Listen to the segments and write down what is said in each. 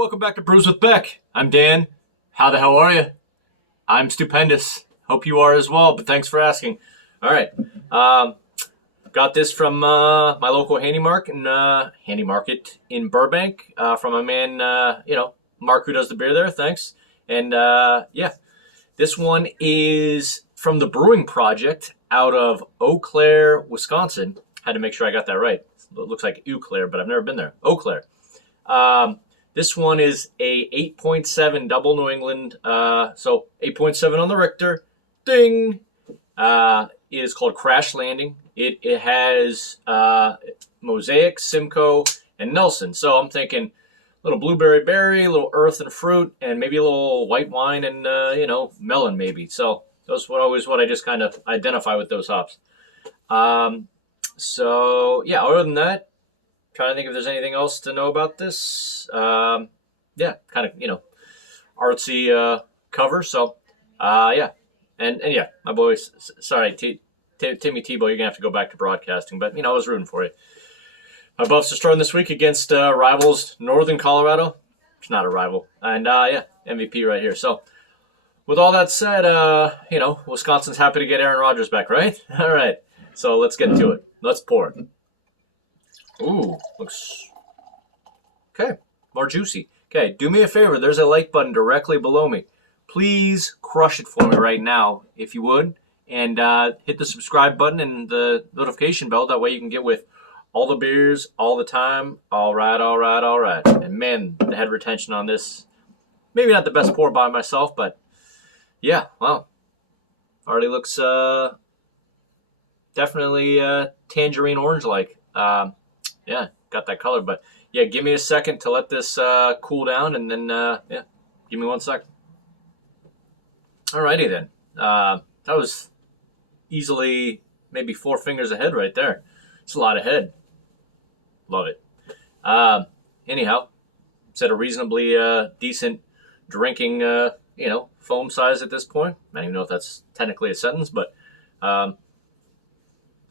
welcome back to Brews with Beck. I'm Dan. How the hell are you? I'm stupendous. Hope you are as well, but thanks for asking. All right. Got this from my local handy market in Burbank from a man, Mark who does the beer there. Thanks. And this one is from the Brewing Projekt out of Eau Claire, Wisconsin. Had to make sure I got that right. It looks like Eau Claire, but I've never been there. Eau Claire. This one is a 8.7 double New England. So 8.7 on the Richter. Ding! It is called Crash Landing. It has Mosaic, Simcoe, and Nelson. So I'm thinking a little blueberry berry, a little earth and fruit, and maybe a little white wine and, melon maybe. So that's what I just kind of identify with those hops. Other than that, trying to think if there's anything else to know about this. Kind of, artsy cover. So, And my boy, sorry, Timmy Tebow, you're going to have to go back to broadcasting. But, I was rooting for you. My Buffs are starting this week against rivals Northern Colorado. It's not a rival. And, MVP right here. So, with all that said, Wisconsin's happy to get Aaron Rodgers back, right? All right. So, let's get to it. Let's pour it. Ooh, looks... Okay, more juicy. Okay, do me a favor. There's a like button directly below me. Please crush it for me right now, if you would. And hit the subscribe button and the notification bell. That way you can get with all the beers, all the time. All right. And man, the head retention on this, maybe not the best pour by myself, but yeah, wow. Already looks definitely tangerine orange-like. Yeah, got that color. But yeah, give me a second to let this cool down, and then give me 1 second. Alrighty then. That was easily maybe 4 fingers ahead right there. It's a lot of head. Love it. Anyhow, it's at a reasonably decent drinking, foam size at this point. I don't even know if that's technically a sentence, but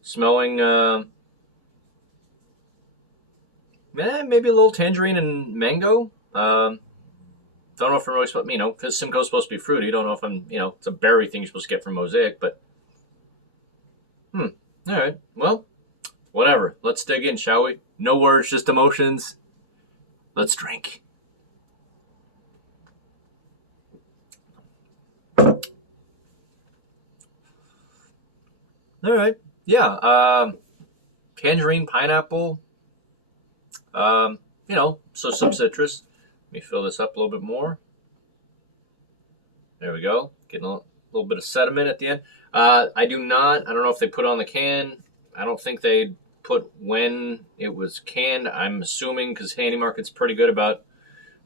smelling. Maybe a little tangerine and mango. Don't know if I'm really supposed, because Simcoe's supposed to be fruity. Don't know if I'm, it's a berry thing you're supposed to get from Mosaic, but all right. Well, whatever. Let's dig in, shall we? No words, just emotions. Let's drink. All right. Yeah. Tangerine, pineapple. So some citrus. Let me fill this up a little bit more. There we go. Getting a little bit of sediment at the end. I don't know if they put it on the can. I don't think they put when it was canned. I'm assuming because Handy Market's pretty good about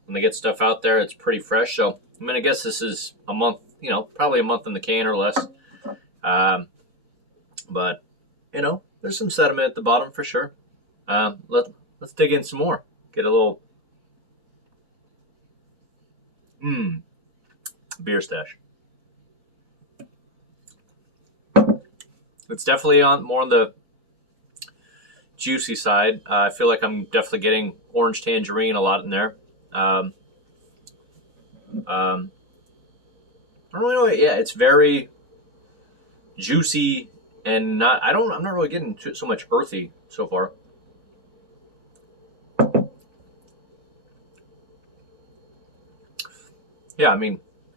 when they get stuff out there, it's pretty fresh. So I'm going to guess this is a month, probably a month in the can or less. But, there's some sediment at the bottom for sure. Let's dig in some more. Get a little beer stash. It's definitely more on the juicy side. I feel like I'm definitely getting orange tangerine a lot in there. I don't really know. Yeah, it's very juicy and I'm not really getting so much earthy so far. Yeah,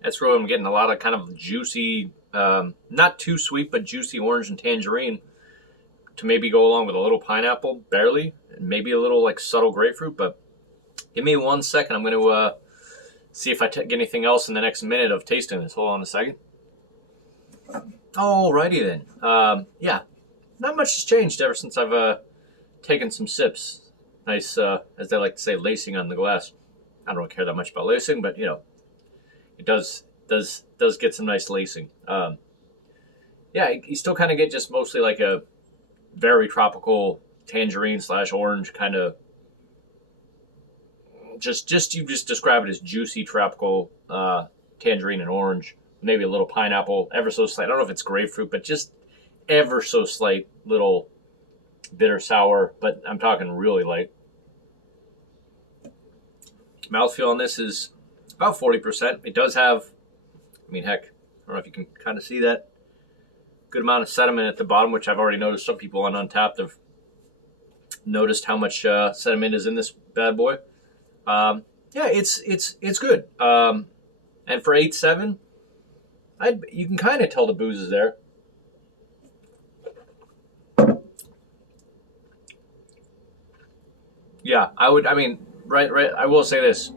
that's really, I'm getting a lot of kind of juicy, not too sweet, but juicy orange and tangerine to maybe go along with a little pineapple, barely, and maybe a little like subtle grapefruit. But give me 1 second. I'm going to see if I get anything else in the next minute of tasting this. Hold on a second. Alrighty then. Yeah, not much has changed ever since I've taken some sips. Nice, as they like to say, lacing on the glass. I don't really care that much about lacing, but it does get some nice lacing. You still kind of get just mostly like a very tropical tangerine / orange kind of. Just you just describe it as juicy tropical tangerine and orange. Maybe a little pineapple, ever so slight. I don't know if it's grapefruit, but just ever so slight little bitter sour. But I'm talking really light. Mouthfeel on this is about 40%. It does have, I mean, heck, I don't know if you can kind of see that good amount of sediment at the bottom, which I've already noticed. Some people on Untapped have noticed how much sediment is in this bad boy. Yeah, it's good. And for 8.7, you can kind of tell the booze is there. Yeah, I would. I mean, right. I will say this: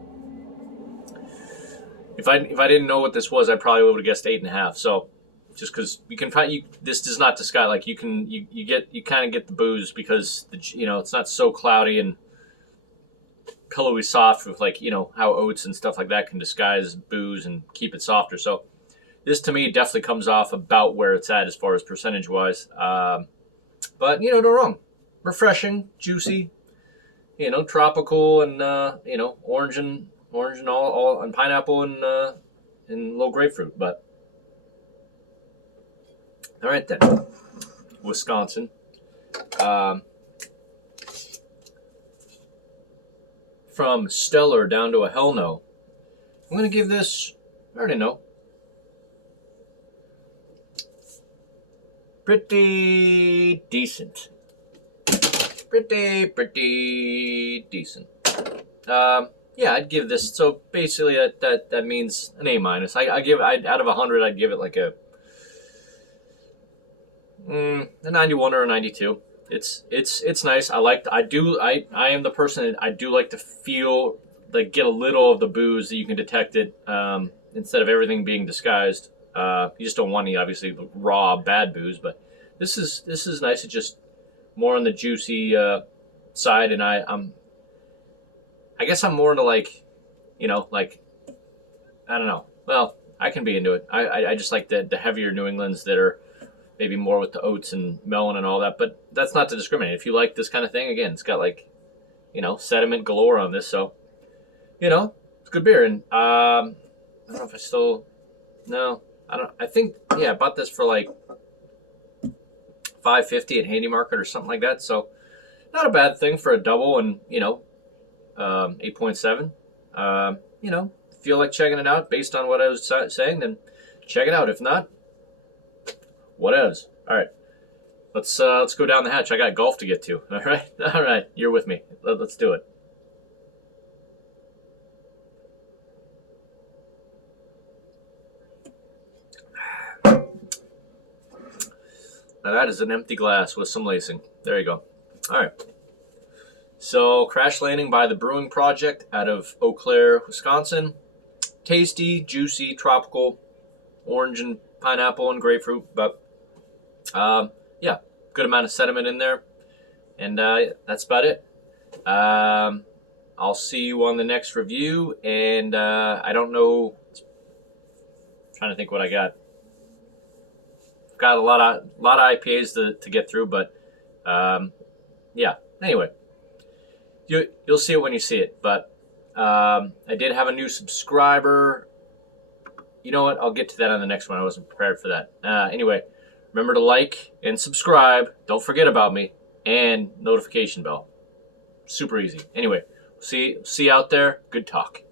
if I didn't know what this was, I probably would have guessed 8.5. So, just because you can find this does not disguise. Like you kind of get the booze because it's not so cloudy and pillowy soft with how oats and stuff like that can disguise booze and keep it softer. So, this to me definitely comes off about where it's at as far as percentage wise. But no wrong, refreshing, juicy. Tropical and orange and all and pineapple and little grapefruit. But all right then, Wisconsin. From stellar down to a hell no. I'm gonna give this. I already know. Pretty decent. Pretty decent. Yeah, I'd give this. So basically, that means an A-. Out of 100, I'd give it like a 91 or a 92. It's nice. I am the person that I do like to feel get a little of the booze that you can detect it instead of everything being disguised. You just don't want any obviously raw bad booze, but this is nice. It's just more on the juicy side, and I guess I'm more into I don't know. Well, I can be into it. I just like the heavier New Englands that are maybe more with the oats and melon and all that. But that's not to discriminate. If you like this kind of thing, again, it's got sediment galore on this, so it's good beer. And I don't know if I still I don't. I think I bought this for $5.50 at Handy Market or something like that. So not a bad thing for a double and 8.7. Feel like checking it out based on what I was saying, then check it out. If not, whatevs. All right, let's go down the hatch. I got golf to get to. All right, you're with me. Let's do it. Now that is an empty glass with some lacing. There you go. All right. So Crash Landing by the Brewing Projekt out of Eau Claire, Wisconsin. Tasty, juicy, tropical, orange and pineapple and grapefruit. But good amount of sediment in there. And that's about it. I'll see you on the next review. And I don't know. I'm trying to think what I got. Got a lot of IPAs to get through, but anyway, you'll see it when you see it. But I did have a new subscriber. You know what? I'll get to that on the next one. I wasn't prepared for that. Anyway, remember to like and subscribe. Don't forget about me, and notification bell. Super easy. Anyway, see you out there. Good talk.